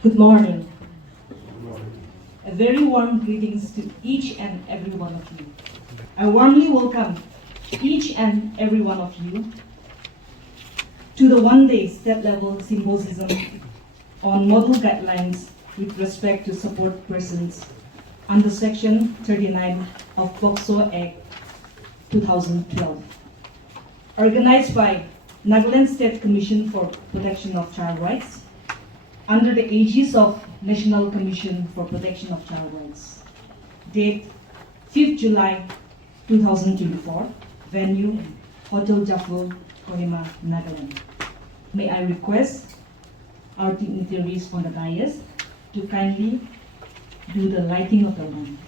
Good morning. A very warm greetings to each and every one of you. I warmly welcome each and every one of you to the one-day state-level symposium on model guidelines with respect to support persons under Section 39 of POCSO Act 2012, organized by Nagaland State Commission for Protection of Child Rights under the aegis of National Commission for Protection of Child Rights. Date 5th July 2024, venue Hotel Jaffo, Kohima, Nagaland. May I request our dignitaries on the dais to kindly do the lighting of the lamp.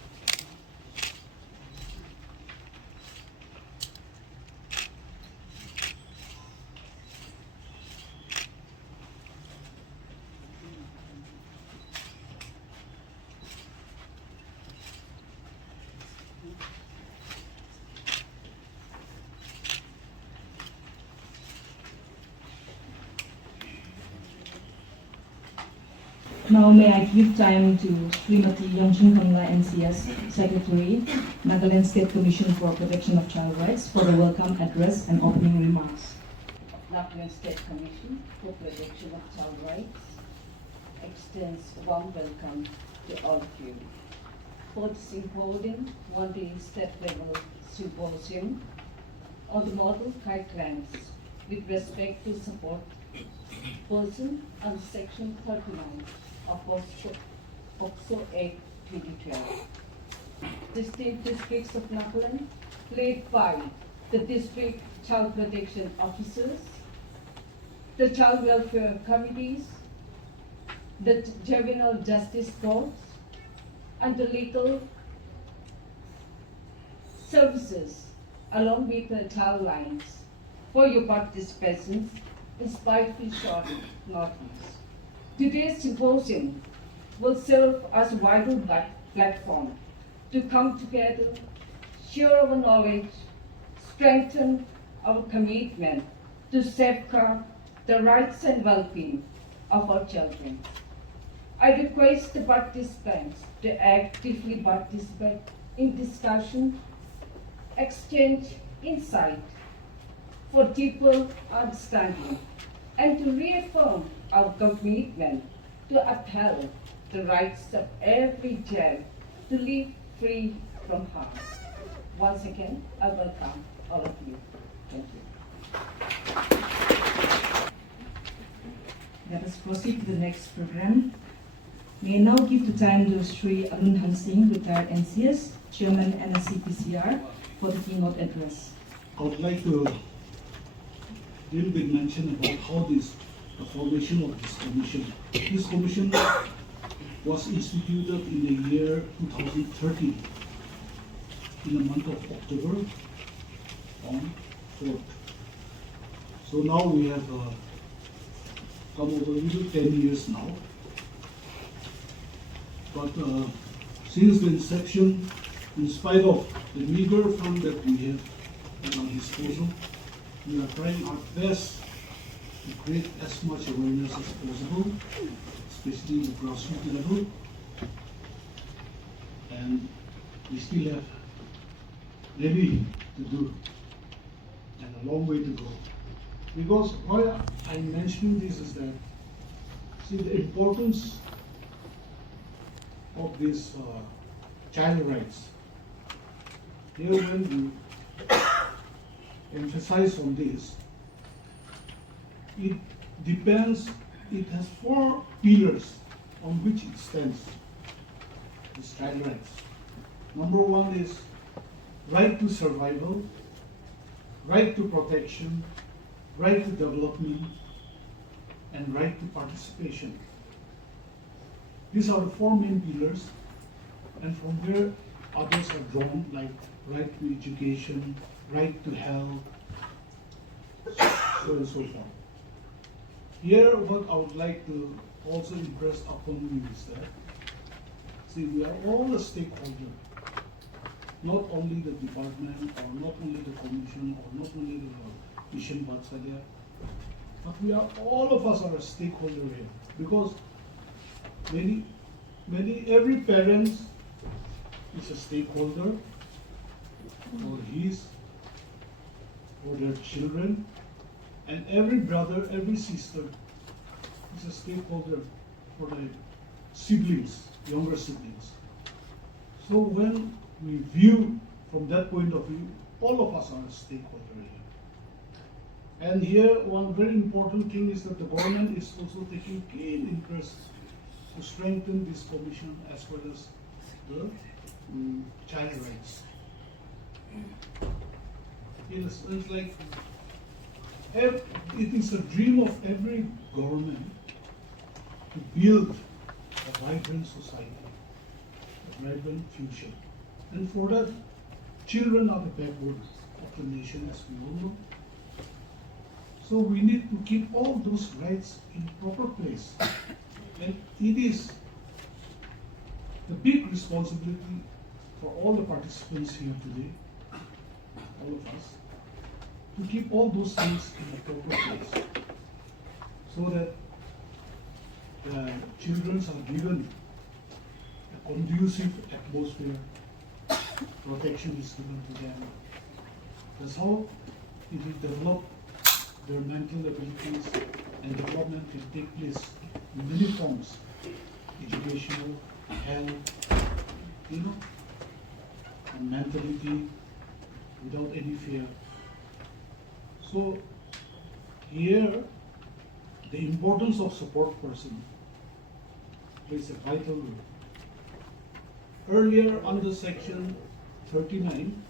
Now may I give time to Srimati Yongchin Kamla NCS Secretary, Nagaland State Commission for Protection of Child Rights for the welcome address and opening remarks. Nagaland State Commission for Protection of Child Rights extends a warm welcome to all of you for this important one-day state-level symposium on the model guidelines with respect to support person under Section 39 of POCSO Act 2012. Distinct districts of Nagaland, led by the district child protection officers, the child welfare committees, the juvenile justice courts, and the legal services, along with the child lines, for your participation in spite of short notice. Today's symposium will serve as a vital platform to come together, share our knowledge, strengthen our commitment to safeguard the rights and well-being of our children. I request the participants to actively participate in discussion, exchange insight for deeper understanding, and to reaffirm our commitment to uphold the rights of every child to live free from harm. Once again, I welcome all of you. Thank you. Let us proceed to the next program. May I now give the time to Sri Arun Hansing, retired NCS, Chairman NSCPCR, for the keynote address. I would like to little bit mention about how the formation of this commission. This commission was instituted in the year 2013, in the month of October on 4th. So now we have come over 10 years now. But since the inception, in spite of the meager fund that we have at our disposal, we are trying our best to create as much awareness as possible, especially the grassroots level. And we still have plenty to do and a long way to go. Because why I'm mentioning this is that, see, the importance of this child rights. Here when we emphasize on this, it depends, it has 4 pillars on which it stands, this child rights. Number 1 is right to survival, right to protection, right to development, and right to participation. These are the 4 main pillars, and from there others are drawn, like right to education, right to health, so and so forth. Here what I would like to also impress upon you is that, see, we are all a stakeholder, not only the department, or not only the commission, or not only the mission Vatsalya, but we are, all of us are a stakeholder here, because every parent is a stakeholder for his or their children, and every brother, every sister is a stakeholder for their siblings, younger siblings. So when we view from that point of view, all of us are a stakeholder here. And here, one very important thing is that the government is also taking keen interest to strengthen this commission as well as the child rights. It's like it is a dream of every government to build a vibrant society, a vibrant future. And for that, children are the backbone of the nation, as we all know. So we need to keep all those rights in proper place. And it is the big responsibility for all the participants here today, all of us, to keep all those things in a proper place, so that the children are given a conducive atmosphere, protection is given to them. That's how it will develop their mental abilities, and development will take place in many forms: educational, health, and mentality, without any fear. So here, the importance of support person plays a vital role. Earlier under section 39,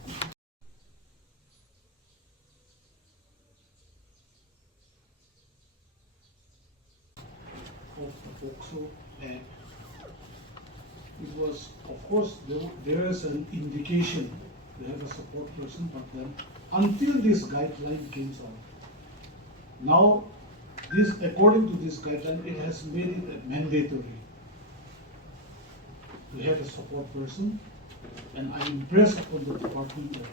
of the POCSO Act, it was, of course, there is an indication they have a support person, but then until this guideline came out, now this, according to this guideline, it has made it mandatory to have a support person, and I impress upon the department that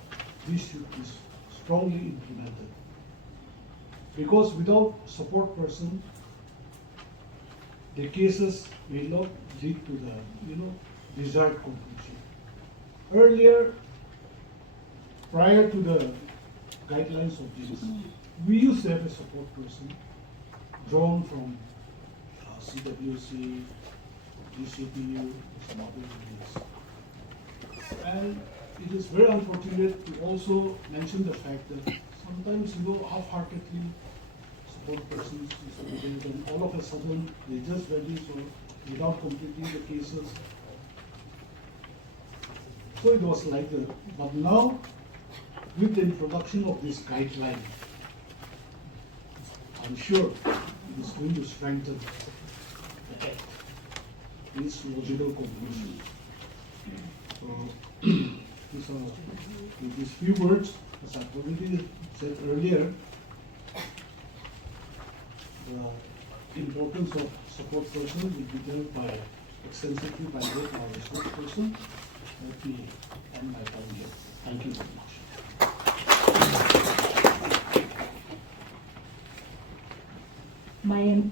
this should be strongly implemented. Because without support person, the cases may not lead to the desired conclusion. Earlier, prior to the guidelines of this, we used to have a support person drawn from CWC, GCPU, some other units. And it is very unfortunate to also mention the fact that sometimes, half-heartedly, support persons is there, and all of a sudden they just ready without completing the cases. So it was like that. But now, with the introduction of this guideline, I'm sure it is going to strengthen the Act, its logical conclusion. So, with these few words, as I've already said earlier, the importance of support person will be dealt by extensively by both our resource person. Let me end my time here. Thank you very much.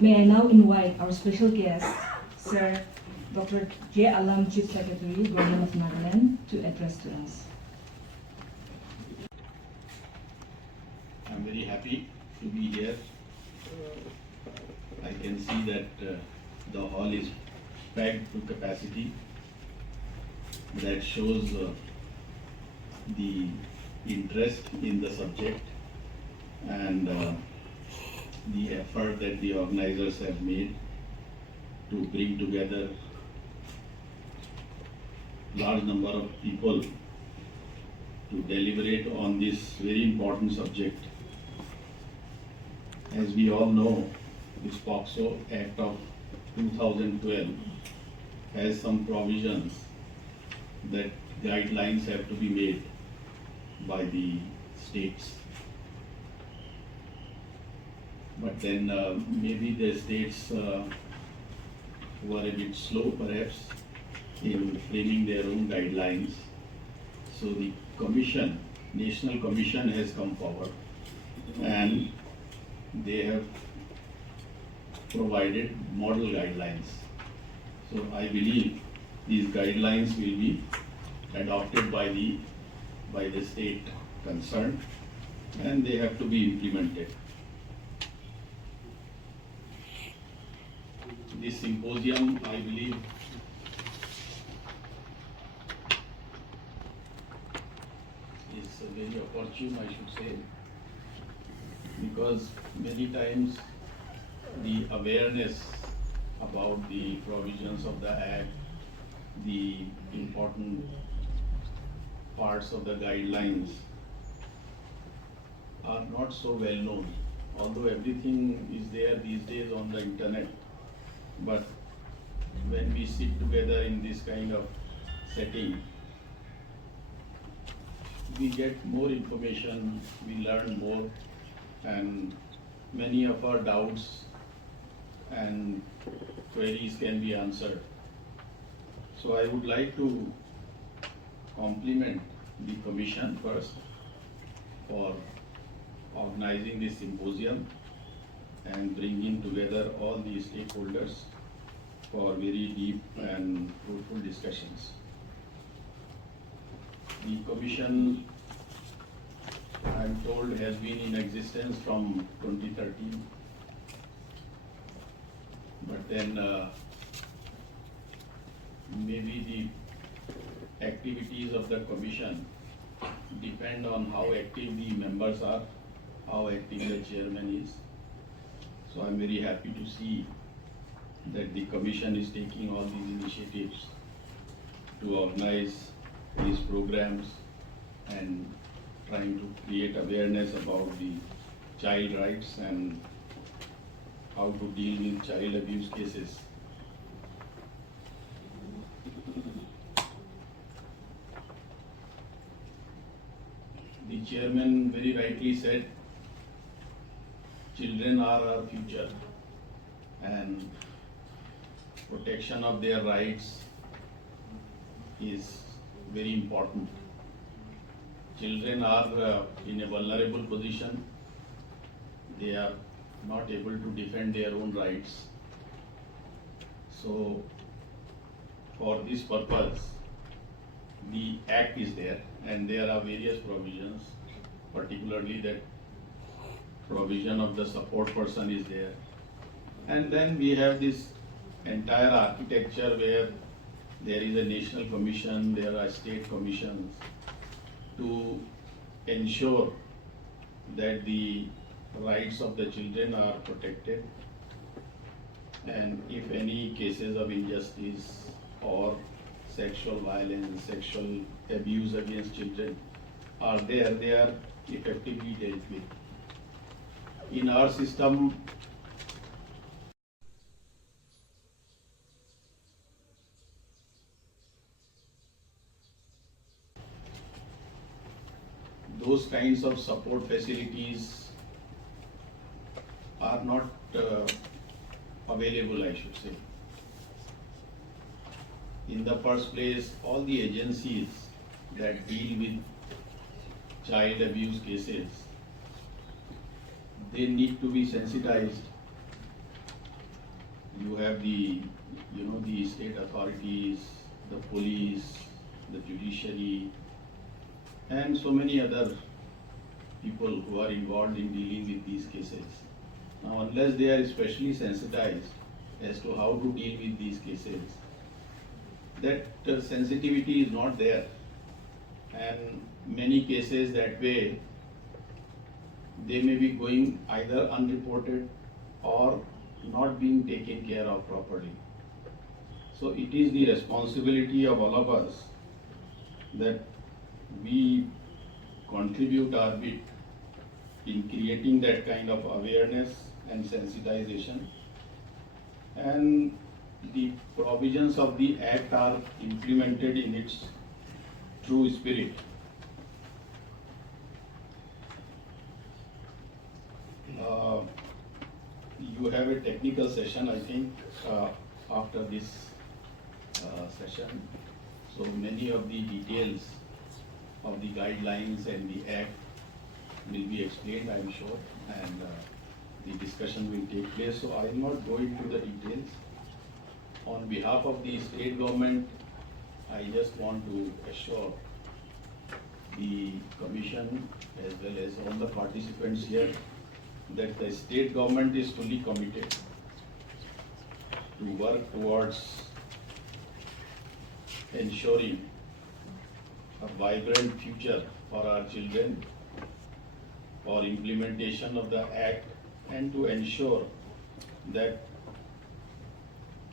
May I now invite our special guest, Sir Dr. J. Alam, Chief Secretary, Government of Nagaland, to address to us. I'm very happy to be here. I can see that the hall is packed to capacity. That shows the interest in the subject and the effort that the organizers have made to bring together large number of people to deliberate on this very important subject. As we all know, this POCSO Act of 2012 has some provisions that guidelines have to be made by the states. But then maybe the states were a bit slow perhaps in framing their own guidelines. So the commission, National Commission has come forward and they have provided model guidelines. So I believe these guidelines will be adopted by the state concerned, and they have to be implemented. This symposium, I believe, is very opportune, I should say, because many times the awareness about the provisions of the Act, the important parts of the guidelines are not so well known. Although everything is there these days on the internet, but when we sit together in this kind of setting, we get more information, we learn more, and many of our doubts and queries can be answered. So I would like to compliment the Commission first for organizing this symposium and bringing together all the stakeholders for very deep and fruitful discussions. The Commission, I am told, has been in existence from 2013, but then maybe the activities of the Commission depend on how active the members are, how active the chairman is. So I'm very happy to see that the Commission is taking all these initiatives to organize these programs and trying to create awareness about the child rights and how to deal with child abuse cases. The chairman very rightly said, children are our future, and protection of their rights is very important. Children are in a vulnerable position. They are not able to defend their own rights. So, for this purpose, the Act is there, and there are various provisions, particularly that provision of the support person is there. And then we have this entire architecture where there is a national commission, there are state commissions to ensure that the rights of the children are protected, and if any cases of injustice or sexual violence, sexual abuse against children are there, they are effectively dealt with. In our system, those kinds of support facilities are not available, I should say. In the first place, all the agencies that deal with child abuse cases, they need to be sensitized. You have the state authorities, the police, the judiciary, and so many other people who are involved in dealing with these cases. Now, unless they are especially sensitized as to how to deal with these cases, that sensitivity is not there, and many cases that way they may be going either unreported or not being taken care of properly. So it is the responsibility of all of us that we contribute our bit in creating that kind of awareness and sensitization, and the provisions of the Act are implemented in its true spirit. You have a technical session, I think, after this session. So many of the details of the guidelines and the Act will be explained, I am sure, and the discussion will take place. So I will not go into the details. On behalf of the state government, I just want to assure the commission as well as all the participants here that the state government is fully committed to work towards ensuring a vibrant future for our children, for implementation of the Act, and to ensure that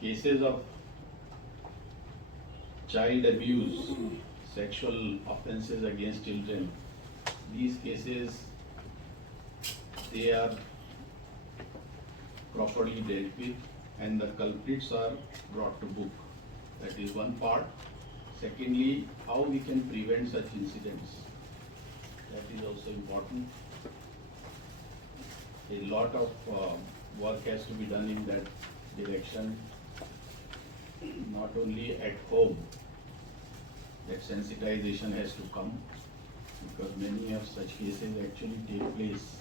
cases of child abuse, sexual offences against children, these cases, they are properly dealt with and the culprits are brought to book. That is one part. Secondly, how we can prevent such incidents. That is also important. A lot of work has to be done in that direction, not only at home. That sensitization has to come because many of such cases actually take place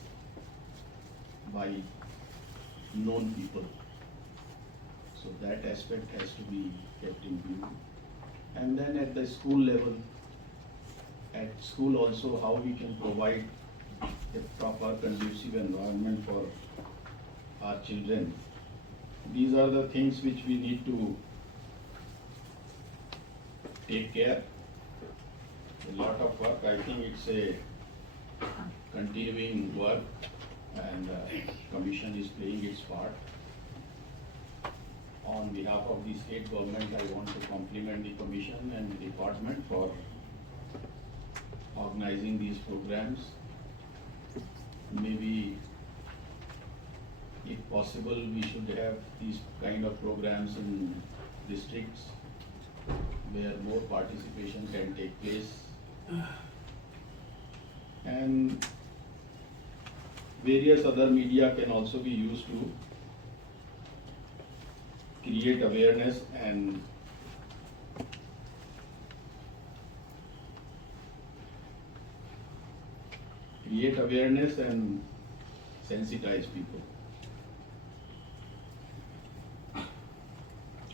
by known people. So that aspect has to be kept in view. And then at the school level, at school also how we can provide a proper conducive environment for our children. These are the things which we need to take care. A lot of work, I think it's a continuing work and commission is playing its part. On behalf of the state government, I want to compliment the commission and the department for organizing these programs. Maybe, if possible, we should have these kind of programs in districts where more participation can take place. And various other media can also be used to create awareness and sensitize people.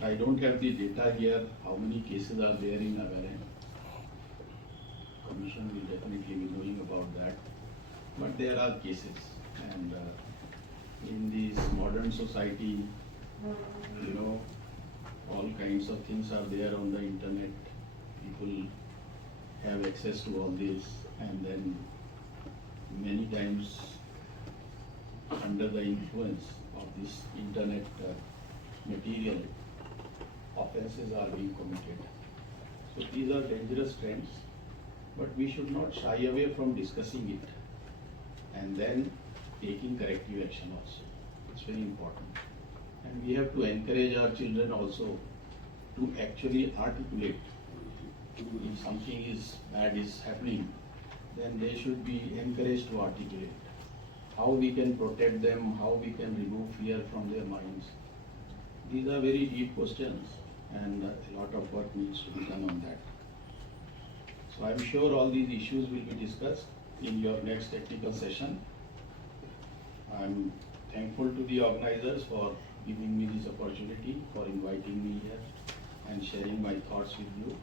I don't have the data here, how many cases are there in Nagaland. Commission will definitely be knowing about that. But there are cases, and in this modern society, you know, all kinds of things are there on the internet. People have access to all this, and then many times under the influence of this internet material, offences are being committed. So these are dangerous trends, but we should not shy away from discussing it and then taking corrective action also. It's very important. And we have to encourage our children also to actually articulate. If something is bad is happening, then they should be encouraged to articulate. How we can protect them, how we can remove fear from their minds. These are very deep questions and a lot of work needs to be done on that. So I'm sure all these issues will be discussed in your next technical session. I'm thankful to the organizers for giving me this opportunity, for inviting me here and sharing my thoughts with you.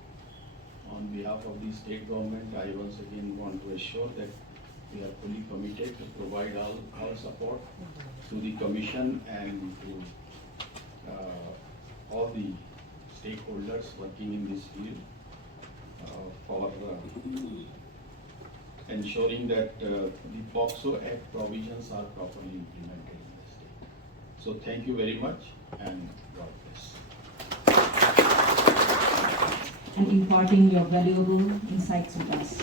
On behalf of the state government, I once again want to assure that we are fully committed to provide all support to the commission and to all the stakeholders working in this field for ensuring that the POCSO Act provisions are properly implemented in the state. So thank you very much and God bless. And imparting your valuable insights with us.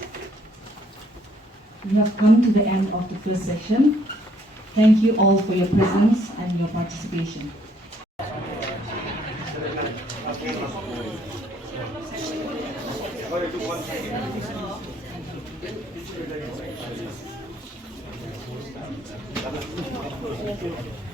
We have come to the end of the first session. Thank you all for your presence and your participation. Thank you.